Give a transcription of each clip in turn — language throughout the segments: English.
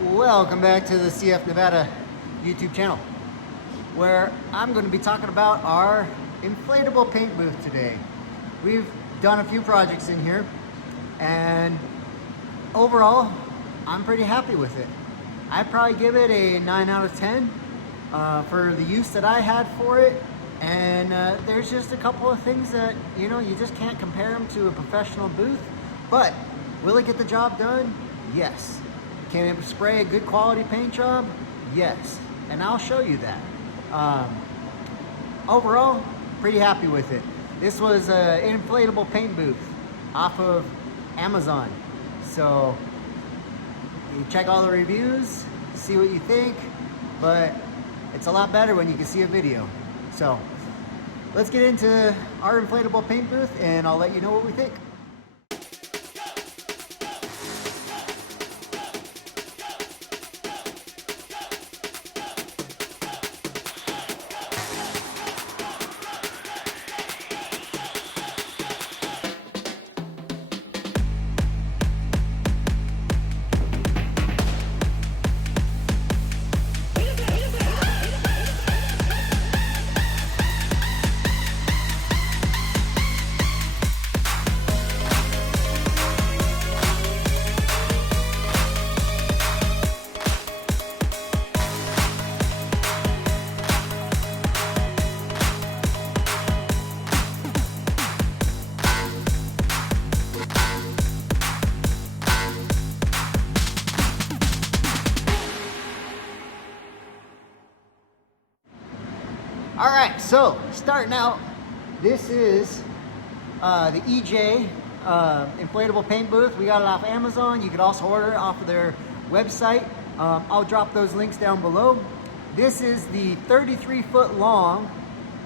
Welcome back to the CF Nevada YouTube channel, where I'm going to be talking about our inflatable paint booth today. We've done a few projects in here, and overall, I'm pretty happy with it. I'd probably give it a 9 out of 10 for the use that I had for it. And there's just a couple of things that, you just can't compare them to a professional booth. But will it get the job done? Yes. Can it spray a good quality paint job? Yes. And I'll show you that. Overall, pretty happy with it. This was an inflatable paint booth off of Amazon. So you check all the reviews, see what you think, but it's a lot better when you can see a video. So let's get into our inflatable paint booth and I'll let you know what we think. All right, so starting out, this is the EJ inflatable paint booth. We got it off Amazon. You could also order it off of their website. I'll drop those links down below. This is the 33 foot long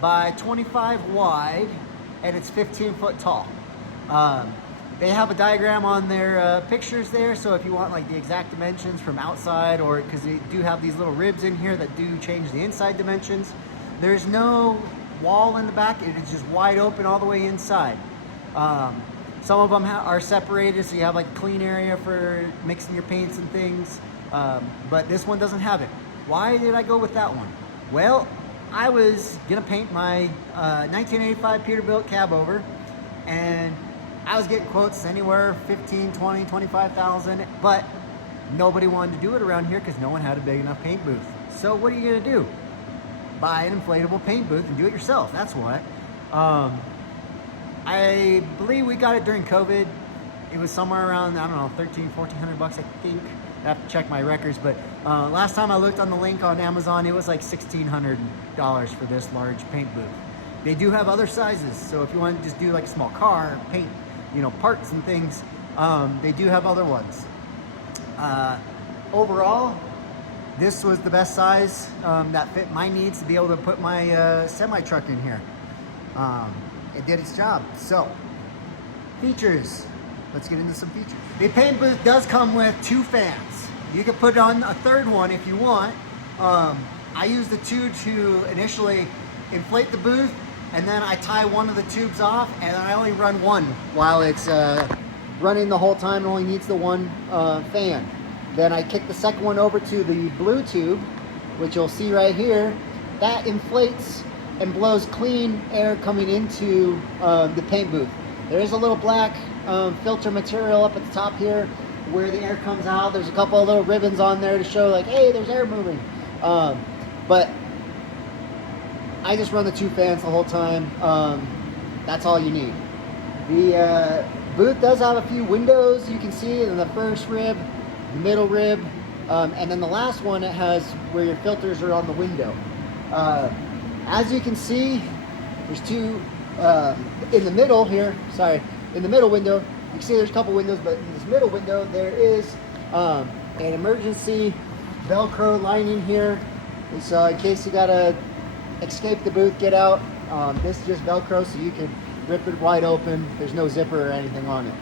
by 25 wide, and it's 15 foot tall. They have a diagram on their pictures there, so if you want like the exact dimensions from outside, or because they do have these little ribs in here that do change the inside dimensions. There's no wall in the back, it is just wide open all the way inside. Some of them are separated, so you have like a clean area for mixing your paints and things, but this one doesn't have it. Why did I go with that one? Well, I was gonna paint my 1985 Peterbilt cab over, and I was getting quotes anywhere 15, 20, 25,000, but nobody wanted to do it around here because no one had a big enough paint booth. So what are you gonna do? Buy an inflatable paint booth and do it yourself. That's what. I believe we got it during COVID. It was somewhere around, I don't know, 13, 1400 bucks, I think. I have to check my records, but last time I looked on the link on Amazon, it was like $1,600 for this large paint booth. They do have other sizes, so if you want to just do like a small car, paint, parts and things, they do have other ones. Overall, this was the best size that fit my needs to be able to put my semi-truck in here. It did its job. So, features. Let's get into some features. The paint booth does come with 2 fans. You can put on a third one if you want. I use the 2 to initially inflate the booth, and then I tie one of the tubes off, and I only run one while it's running the whole time. It only needs the one fan. Then I kick the second one over to the blue tube, which you'll see right here. That inflates and blows clean air coming into the paint booth. There is a little black filter material up at the top here where the air comes out. There's a couple of little ribbons on there to show like, hey, there's air moving. But I just run the 2 fans the whole time. That's all you need. The booth does have a few windows you can see in the first rib, the middle rib, and then the last one, it has where your filters are on the window. As you can see, there's 2 in the middle here. Sorry, in the middle window, you can see there's a couple windows, but in this middle window there is an emergency Velcro lining here. And so in case you gotta escape the booth, get out, this is just Velcro, so you can rip it wide open. There's no zipper or anything on it.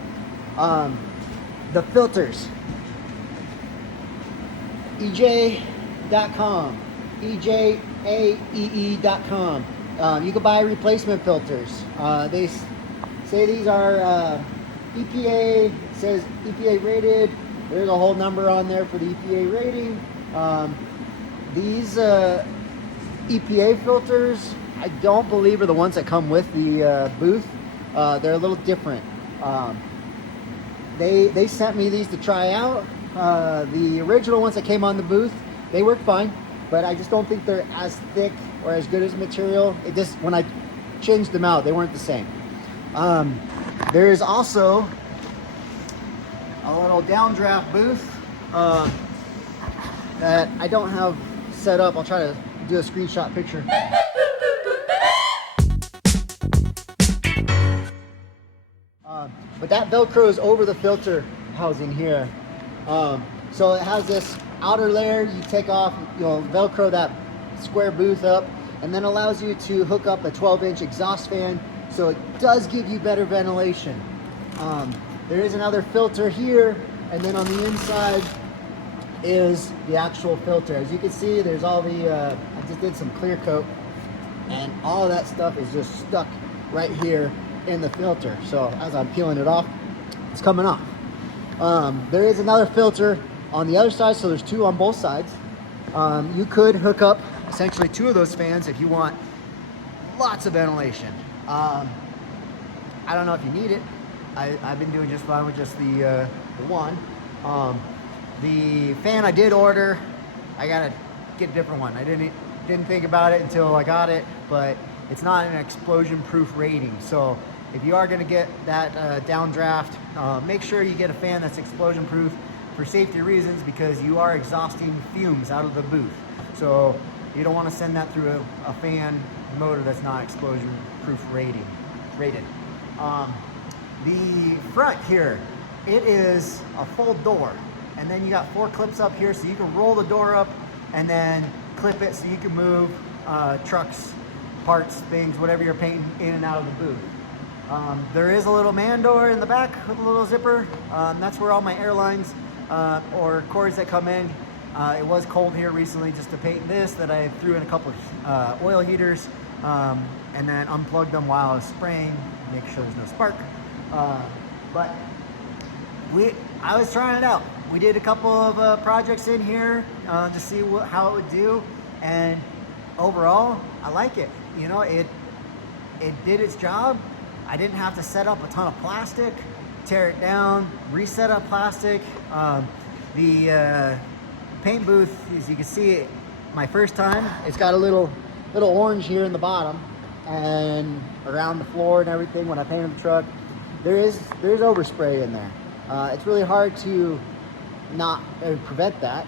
The filters. EJ.com, EJAEE.com. You can buy replacement filters. They say these are EPA, says EPA rated, there's a whole number on there for the EPA rating. These EPA filters, I don't believe are the ones that come with the booth. They're a little different. They sent me these to try out. The original ones that came on the booth, they work fine, but I just don't think they're as thick or as good as material. It just, when I changed them out, they weren't the same. There's also a little downdraft booth that I don't have set up. I'll try to do a screenshot picture. But that Velcro is over the filter housing here. So it has this outer layer you take off, you'll Velcro that square booth up, and then allows you to hook up a 12-inch exhaust fan, so it does give you better ventilation. There is another filter here, and then on the inside is the actual filter. As you can see, there's all the, I just did some clear coat, and all that stuff is just stuck right here in the filter. So as I'm peeling it off, it's coming off. There is another filter on the other side, so there's two on both sides. You could hook up essentially two of those fans if you want lots of ventilation. I don't know if you need it. I've been doing just fine with just the one. The fan I did order, I gotta get a different one. I didn't think about it until I got it, but it's not an explosion-proof rating. So if you are gonna get that downdraft, make sure you get a fan that's explosion-proof for safety reasons, because you are exhausting fumes out of the booth. So you don't want to send that through a fan motor that's not explosion-proof rated. The front here, it is a full door, and then you got 4 clips up here, so you can roll the door up and then clip it so you can move trucks, parts, things, whatever you're painting in and out of the booth. There is a little man door in the back with a little zipper. That's where all my airlines or cords that come in. It was cold here recently just to paint this, that I threw in a couple of oil heaters and then unplugged them while I was spraying, make sure there's no spark. But I was trying it out. We did a couple of projects in here to see how it would do, and overall, I like it. You know, it did its job. I didn't have to set up a ton of plastic, tear it down, reset up plastic. The paint booth, as you can see, my first time, it's got a little orange here in the bottom and around the floor and everything. When I painted the truck, there's overspray in there. It's really hard to not prevent that.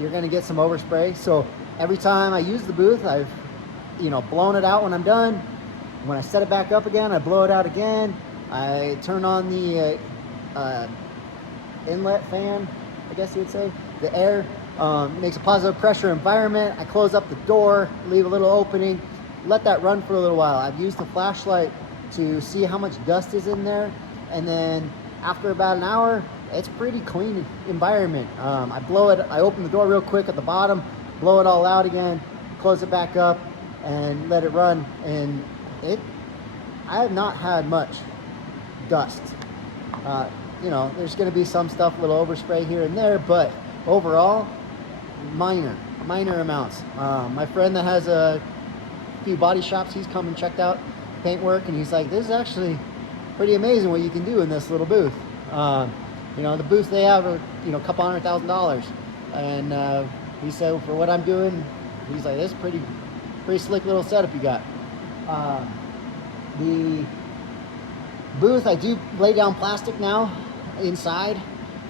You're gonna get some overspray. So every time I use the booth, I've blown it out when I'm done. When I set it back up again, I blow it out again. I turn on the inlet fan, I guess you would say, the air. Makes a positive pressure environment. I close up the door, leave a little opening, let that run for a little while. I've used the flashlight to see how much dust is in there, and then after about an hour, it's pretty clean environment. I blow it, I open the door real quick at the bottom, blow it all out again, close it back up, and let it run, and I have not had much dust. There's going to be some stuff, a little overspray here and there, but overall, minor amounts. My friend that has a few body shops, he's come and checked out paint work, and he's like, this is actually pretty amazing what you can do in this little booth. The booths they have are a couple $100,000, and he said, for what I'm doing, he's like, this is pretty slick little setup you got. The booth, I do lay down plastic now inside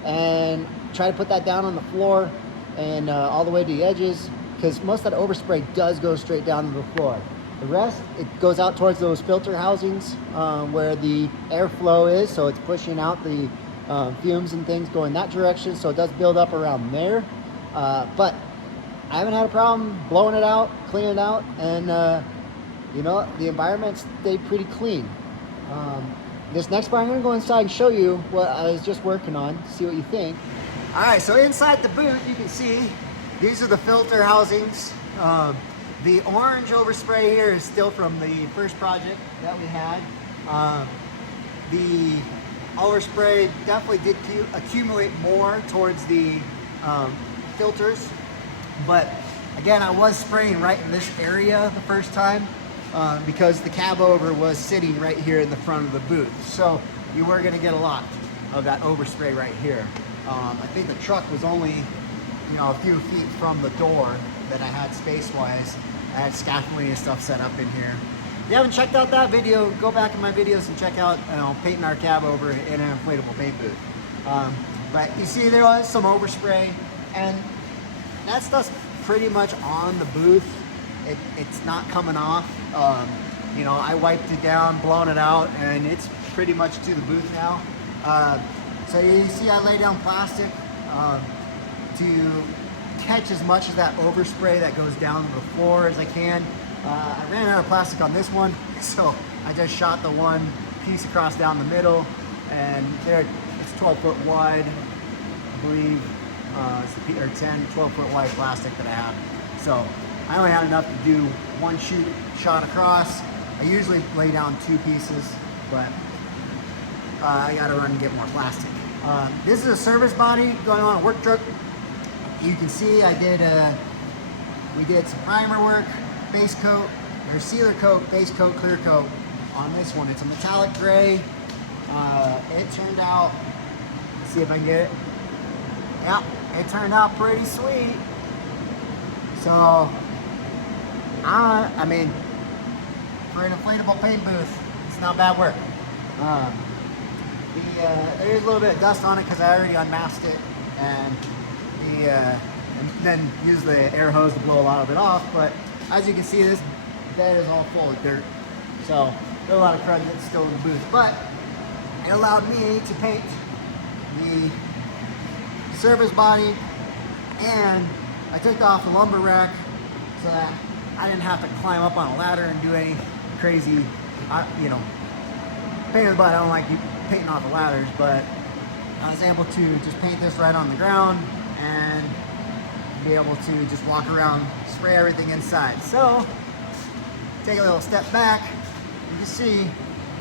and try to put that down on the floor and all the way to the edges, because most of that overspray does go straight down to the floor. The rest, it goes out towards those filter housings where the airflow is, so it's pushing out the fumes and things going that direction, so it does build up around there. But I haven't had a problem blowing it out, cleaning it out, and the environment stayed pretty clean. This next part, I'm going to go inside and show you what I was just working on, see what you think. All right, so inside the booth, you can see these are the filter housings. The orange overspray here is still from the first project that we had. The overspray definitely did accumulate more towards the filters, but again, I was spraying right in this area the first time because the cab over was sitting right here in the front of the booth. So you were gonna get a lot of that overspray right here. I think the truck was only, you know, a few feet from the door that I had space-wise. I had scaffolding and stuff set up in here. If you haven't checked out that video, go back in my videos and check out, you know, painting our cab over in an inflatable paint booth. But you see there was some overspray, and that stuff's pretty much on the booth. It's not coming off. You know, I wiped it down, blown it out, and it's pretty much to the booth now. So you see I lay down plastic to catch as much of that overspray that goes down to the floor as I can. I ran out of plastic on this one, so I just shot the one piece across down the middle, and there it's 12 foot wide, I believe, or 10, 12 foot wide plastic that I have. So I only had enough to do one shot across. I usually lay down 2 pieces, but I gotta run and get more plastic. This is a service body going on a work truck. You can see we did some primer work, base coat, or sealer coat, base coat, clear coat on this one. It's a metallic gray. It turned out, let's see if I can get it. Yeah, it turned out pretty sweet. So, I mean, for an inflatable paint booth, it's not bad work. There is a little bit of dust on it because I already unmasked it, and then used the air hose to blow a lot of it off. But as you can see, this bed is all full of dirt, so there's a lot of crud that's still in the booth. But it allowed me to paint the service body, and I took off the lumber rack so that I didn't have to climb up on a ladder and do any crazy, you know, painting the body. I don't like painting off the ladders, but I was able to just paint this right on the ground and be able to just walk around, spray everything inside. So, take a little step back, you can see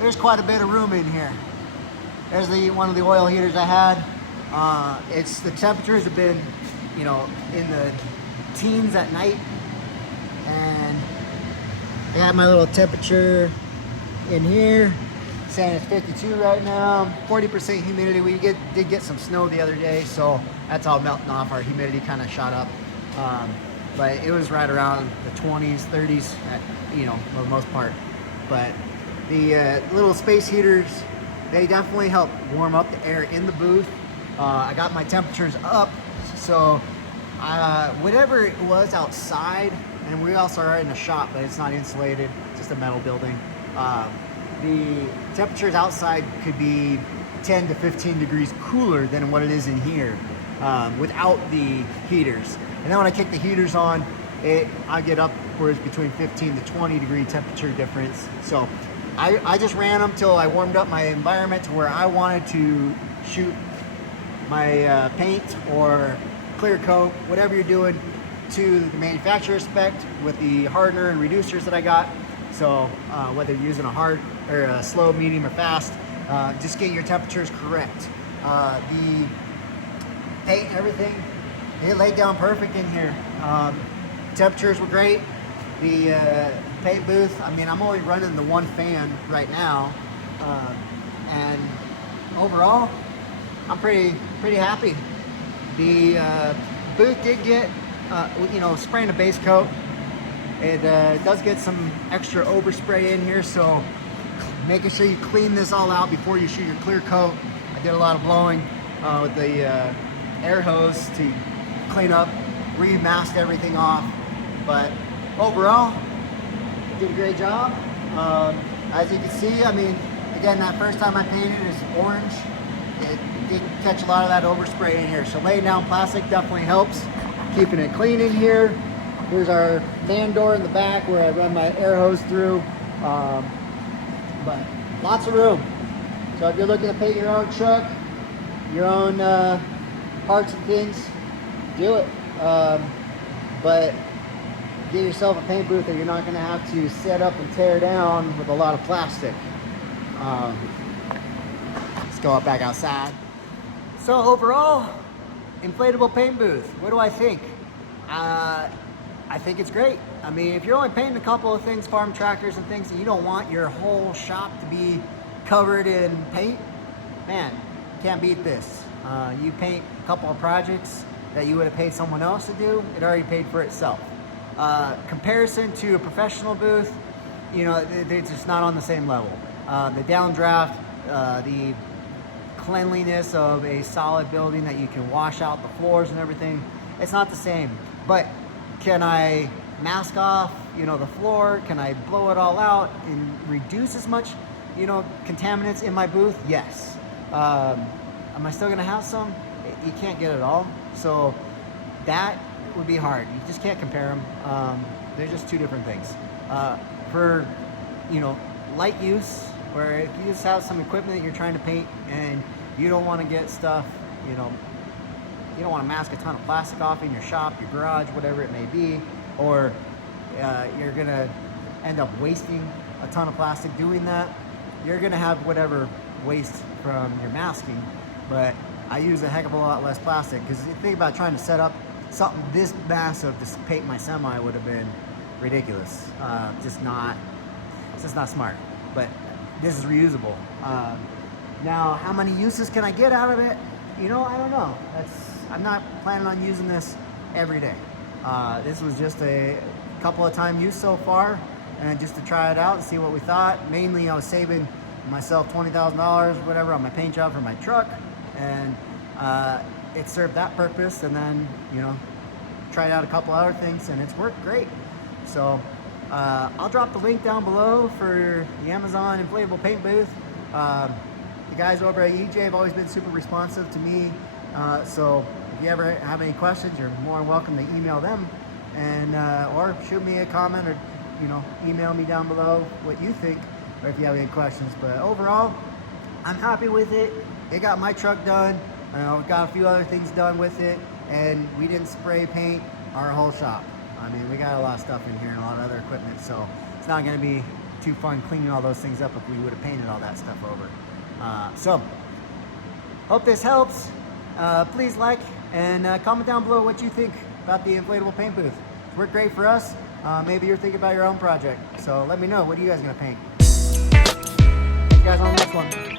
there's quite a bit of room in here. There's one of the oil heaters I had. The temperatures have been, you know, in the teens at night, and I got my little temperature in here saying it's 52 right now, 40% humidity. We did get some snow the other day, so that's all melting off. Our humidity kind of shot up, but it was right around the 20s, 30s, you know, for the most part. But the little space heaters, they definitely help warm up the air in the booth. I got my temperatures up, so whatever it was outside, and we also are in a shop, but it's not insulated, just a metal building. The temperatures outside could be 10 to 15 degrees cooler than what it is in here without the heaters. And then when I kick the heaters on, I get upwards between 15 to 20 degree temperature difference. So I just ran them till I warmed up my environment to where I wanted to shoot my paint or clear coat, whatever you're doing, to the manufacturer spec with the hardener and reducers that I got. So whether you're using a hard or a slow, medium, or fast, just get your temperatures correct. The paint and everything, it laid down perfect in here. Temperatures were great. The paint booth, I mean, I'm only running the one fan right now, and overall, I'm pretty happy. The booth did get, you know, spraying a base coat. It does get some extra overspray in here, so making sure you clean this all out before you shoot your clear coat. I did a lot of blowing with the air hose to clean up, remasked everything off. But overall, did a great job. As you can see, I mean, again, that first time I painted is orange. It did catch a lot of that overspray in here. So laying down plastic definitely helps. Keeping it clean in here. Here's our man door in the back where I run my air hose through. But lots of room. So if you're looking to paint your own truck, your own parts and things, do it. But get yourself a paint booth that you're not going to have to set up and tear down with a lot of plastic. Let's go back outside. So overall, inflatable paint booth, what do I think? I think it's great. I mean, if you're only painting a couple of things, farm tractors and things, and you don't want your whole shop to be covered in paint, man, can't beat this. You paint a couple of projects that you would have paid someone else to do, it already paid for itself. Comparison to a professional booth, you know, it's just not on the same level. The downdraft, the cleanliness of a solid building that you can wash out the floors and everything, it's not the same. But can I mask off, you know, the floor? Can I blow it all out and reduce as much, you know, contaminants in my booth? Yes. Am I still gonna have some? You can't get it all. So that would be hard. You just can't compare them. They're just two different things. For, you know, light use, where if you just have some equipment that you're trying to paint and you don't want to get stuff, you know, you don't want to mask a ton of plastic off in your shop, your garage, whatever it may be, or you're gonna end up wasting a ton of plastic doing that. You're gonna have whatever waste from your masking, but I use a heck of a lot less plastic, because you think about trying to set up something this massive to paint my semi would have been ridiculous. It's just not smart. But this is reusable. Now, how many uses can I get out of it? You know, I don't know. I'm not planning on using this every day. This was just a couple of time use so far, and just to try it out and see what we thought. Mainly, I was saving myself $20,000, whatever, on my paint job for my truck, and it served that purpose. And then, you know, tried out a couple other things, and it's worked great. So I'll drop the link down below for the Amazon inflatable paint booth. The guys over at EJ have always been super responsive to me. So if you ever have any questions, you're more than welcome to email them, and or shoot me a comment, or, you know, email me down below what you think, or if you have any questions. But overall, I'm happy with it. It got my truck done. Got a few other things done with it, and we didn't spray paint our whole shop. I mean, we got a lot of stuff in here and a lot of other equipment, so it's not going to be too fun cleaning all those things up if we would have painted all that stuff over. So, hope this helps. Please like and comment down below what you think about the inflatable paint booth. It's worked great for us. Maybe you're thinking about your own project, so let me know. What are you guys going to paint? See you guys on the next one.